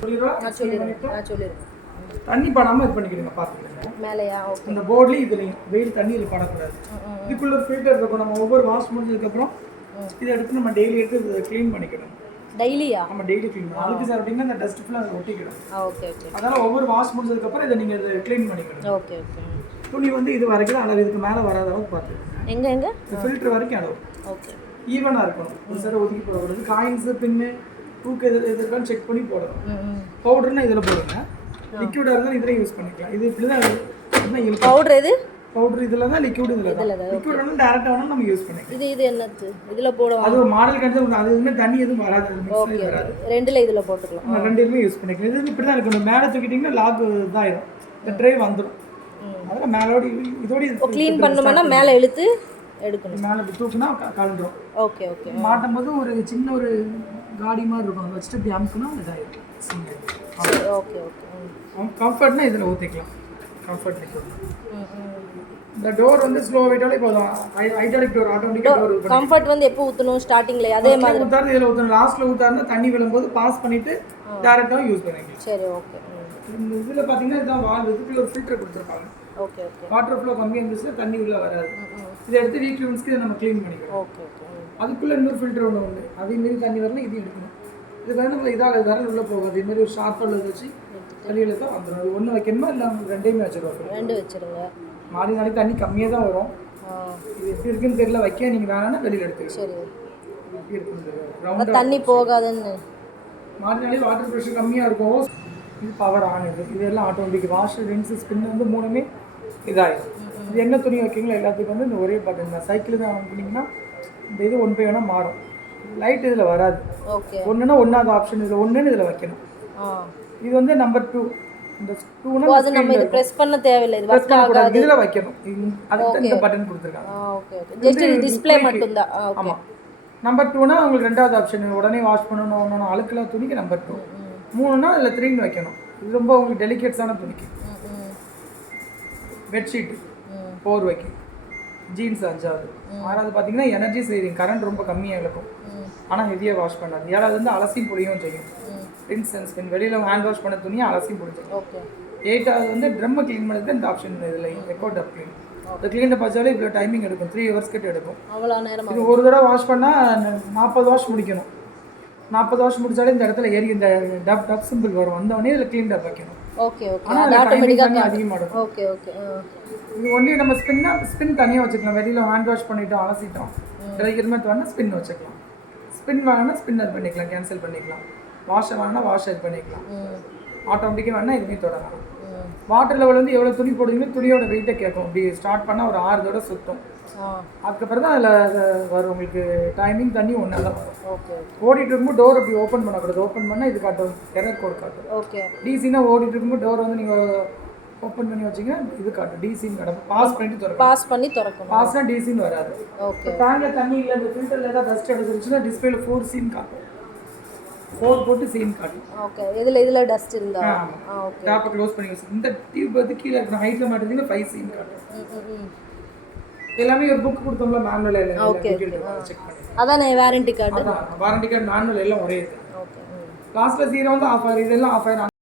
சொல்லிடுறேன். தண்ணி படாமல் இது பண்ணிக்கிடுங்க, பார்த்துக்கிடுங்க மேலேயா? ஓகே. இந்த போர்ட்லேயும் இதுலையும் வெயில் தண்ணியில் படக்கூடாது. இதுக்குள்ள ஒரு ஃபில்டர் இருக்கும். நம்ம ஒவ்வொரு வாஷ் முடிஞ்சதுக்கப்புறம் இதை எடுத்து நம்ம டெய்லி எடுத்து இதை க்ளீன் பண்ணிக்கணும். டெய்லியா? நம்ம டெய்லி க்ளீன் பண்ணணும். அதுக்கு சார் அப்படின்னா அந்த டஸ்ட் ஃபுல்லாக அதை ஒட்டிக்கிடும். Okay okay. அதனால் ஒவ்வொரு வாஷ் முடிஞ்சதுக்கப்புறம் இதை நீங்கள் இதை க்ளீன் பண்ணிக்கணும். Okay okay. துணி வந்து இது வரைக்கும் அளவு, இதுக்கு மேலே வராத அளவுக்கு பார்த்துக்கணும். எங்கே இந்த ஃபில்டர் வரைக்கும் அளவு ஓகே ஈவனாக இருக்கணும். ஒரு சார் ஒதுக்கி போடக்கூடாது. காயின்ஸு பின்னு தூக்கு எதிர்க்கான்னு செக் பண்ணி போடணும். பவுடர்னா இதில் போடுங்க. லிக்விடாக இருந்தால் இதில் யூஸ் பண்ணிக்கலாம். இது இப்படி தான் பவுடர். எது பவுடர்? இதில் தான் லிக்விட். இதில் லிக்விட் வேணாலும் டேரெக்டாக வேணாலும் நம்ம யூஸ் பண்ணிக்கலாம். இது என்னது? இதில் போடுவோம். அது ஒரு மாடல் கண்டிப்பாக அது எதுவுமே தண்ணி எதுவும் வராது. ஓகே. ரெண்டில் இதில் போட்டுக்கலாம். நம்ம ரெண்டுமே யூஸ் பண்ணிக்கலாம். இது இப்படி தான் இருக்கணும். மேலே தூக்கிட்டிங்கன்னா லாக் இதாகிடும். இந்த ட்ரை வந்துடும். அதெல்லாம் மேலோடி இதோட க்ளீன் பண்ணோம்னா மேலே இழுத்து எடுக்கணும். மேலே தூக்குனா கலந்துடும். Okay okay. மாட்டும் போது ஒரு சின்ன ஒரு காடி மாதிரி இருக்கும். அதை வச்சுட்டு இப்படி அமுக்குனா இதாகிடும். Okay okay. கம்ஃபர்ட்னா இதில் ஊற்றிக்கலாம். Comfort liquid. இந்த டோர் வந்து ஸ்லோ வெயிட்டாலே போதும். Hydraulic door, automatic door. Comfort வந்து எப்போ ஊற்றணும்? ஸ்டார்டிங்ல அதே மாதிரி ஊத்தாரு இதில் ஊற்றணும். லாஸ்ட்டில் ஊற்றாருன்னா தண்ணி விழும்போது பாஸ் பண்ணிவிட்டு டேரெக்டாக யூஸ் பண்ணிக்கலாம். சரி ஓகே. இந்த இதில் பார்த்தீங்கன்னா இதுதான் வால்வு. இதுக்குள்ள ஒரு ஃபில்டர் கொடுத்துருப்பாங்க. Okay okay. வாட்டர் ஃப்ளோ கம்மியாக இருந்துச்சுன்னா தண்ணி உள்ளே வராது. இதை எடுத்து வீக்லி ஒன்ஸ்க்கு இதை நம்ம க்ளீன் பண்ணிக்கலாம். Okay okay. அதுக்குள்ளே இன்னொரு ஃபில்டர் ஒன்று உண்டு. அதே மாரி தண்ணி வரலாம், இதையும் எடுக்கணும். இது வந்து நம்ம இதாக விரல் உள்ளே போகாது. இதுமாரி ஒரு ஷார்ப்பாக வச்சு தண்ணியில் தான் வந்துடும். அது ஒன்று வைக்கணுமா இல்லை ரெண்டையுமே வச்சுருவோம்? ரெண்டு வச்சுருங்க. மாறி நாளைக்கு தண்ணி கம்மியாக தான் வரும். இது எப்படி இருக்குன்னு தெரியல. வைக்க நீங்கள் வேணான்னா வெளியில் எடுத்துக்கலாம். சரி. எப்படி இருக்குது தண்ணி போகாதுன்னு மாறி நாளைக்கு வாட்டர் ப்ரெஷர் கம்மியாக இருக்கும். இது பவர் ஆன். இதெல்லாம் ஆட்டோமேட்டிக். வாஷ், ரின்ஸு, ஸ்பின் வந்து மூணுமே இதாகிடும். இது என்ன துணி வைக்கிங்களோ எல்லாத்துக்கும் வந்து இந்த ஒரே பட்டன் தான். சைக்கிள் தான் ஆன் பண்ணிங்கன்னா இந்த இது ஒன் பை ஒன்னாக மாறும். லைட் இதில் வராது. ஓகே. ஒன்றுனா ஒன்றாவது ஆப்ஷன் இதில் ஒன்றுன்னு இதில் வைக்கணும். இது வந்து நம்பர் 2. இந்த 2னா அது நம்ம இது பிரஸ் பண்ண தேவையில்லை. இது வர்க் ஆகாது. இதில் வைக்கணும். அதுக்கு இந்த பட்டன் கொடுத்துருக்காங்க. Okay okay. ஜஸ்ட் டிஸ்ப்ளே மட்டும் தான். ஓகே. நம்பர் 2னா உங்களுக்கு ரெண்டாவது ஆப்ஷன். உடனே வாஷ் பண்ணணும். ஒன்று அழுக்கெல்லாம் துணிக்கு நம்பர் 2. 3னா இதில் 3ன்னு வைக்கணும். இது ரொம்ப உங்களுக்கு டெலிகேட்ஸான துணிக்கு. பெட்ஷீட்டு, போர்வைக்கு, ஜீன்ஸ் 5வது. 6வது பார்த்தீங்கன்னா எனர்ஜி சேவிங். கரண்ட் ரொம்ப கம்மியாக இருக்கும், ஆனால் ஹெவியாக வாஷ் பண்ணாது. 7வது வந்து அலசியும் புளியும் செய்யும். Rinse and spin. வெளியில் ஹேண்ட் வாஷ் பண்ண துணியை அலசியும் புளிச்சிடும். ஓகே. 8வது வந்து ட்ரம்மை க்ளீன் பண்ணுறதுக்கு இந்த ஆப்ஷன் இதில் எக்கோ டப் க்ளீன். இந்த க்ளீனை பார்த்தாலே இவ்வளோ டைமிங் எடுக்கும். 3 hours கிட்ட எடுக்கும். அவ்வளோ நேரம். இது ஒரு தடவை வாஷ் பண்ணால் 40 வாஷ் முடிக்கணும். 40 வாஷ் முடிச்சாலே இந்த இடத்துல ஏறி இந்த டப் சிம்பிள் வரும். வந்தவொடனே இதில் க்ளீன் டப் வைக்கணும். Okay okay. அது ஆட்டோமேட்டிக்காக அதிகமாகும். Okay okay. இது ஒன்லி நம்ம ஸ்பின் தனியாக வச்சுக்கலாம். வெளியில் ஹேண்ட் வாஷ் பண்ணிவிட்டோம், அலசிட்டோம், ட்ரைக்கிறமே வேணா ஸ்பின் வச்சுக்கலாம். ஸ்பின் வேணா ஸ்பின்னர் பண்ணிக்கலாம், கேன்சல் பண்ணிக்கலாம். வாஷர் வேணா வாஷர் பண்ணிக்கலாம். ஆட்டோமேட்டிக்காக வேணா எதுவுமே தொடங்கலாம். வாட்டர் லெவல் வந்து எவ்வளோ துணி போடுவீங்களோ துணியோட வெயிட்டை கேட்கும். அப்படி ஸ்டார்ட் பண்ணால் ஒரு 6 தடவை சுற்றும். அதுக்கப்புறம் தான் அதில் வரும் உங்களுக்கு டைமிங். தண்ணி ஒன்றா தான் வரும். ஓகே. ஓடிட்டு இருக்கும்போது டோர் அப்படி ஓப்பன் பண்ணக்கூடாது. ஓப்பன் பண்ணால் இது காட்டும், எரர் கோட் காட்டும். ஓகே. டிசினா ஓடிட்டு இருக்கும்போது டோர் வந்து நீங்கள் ஓப்பன் பண்ணி வச்சிங்கன்னா இது காட்டும், டிசின்னு கிடக்கும். பாஸ் பண்ணிட்டு திறக்கும். பாஸ் பண்ணி திறக்கணும். பாஸ்னா டிசின்னு வராது. ஓகே. டேங்கில் தண்ணி இல்லை, இந்த ஃபில்டரில் ஏதாவது டஸ்ட் அடிச்சிருச்சுன்னா டிஸ்பிளேல 4 சீன் காட்டும். 4 போட்டு சீன் காட்டும். ஓகே. இதில் டஸ்ட் இருந்தா ஓகே. டாப்பை க்ளோஸ் பண்ணி வச்சு இந்த டியூப் வந்து கீழே இருக்கிற ஹைட்டில் மாட்டிங்கன்னா 5 சீன் காட்டும். எல்லாமே ஒரு புக் கொடுத்தோம்ல மேனுவல் எல்லாம். ஓகே. செக் பண்ணி அதான் warranty card. Warranty card manual எல்லாம் ஒரே இது. ஓகே. லாஸ்ட்டில் 0 வந்து ஆஃப் ஆயிடும். இதெல்லாம் ஆஃப் ஆயிடும்.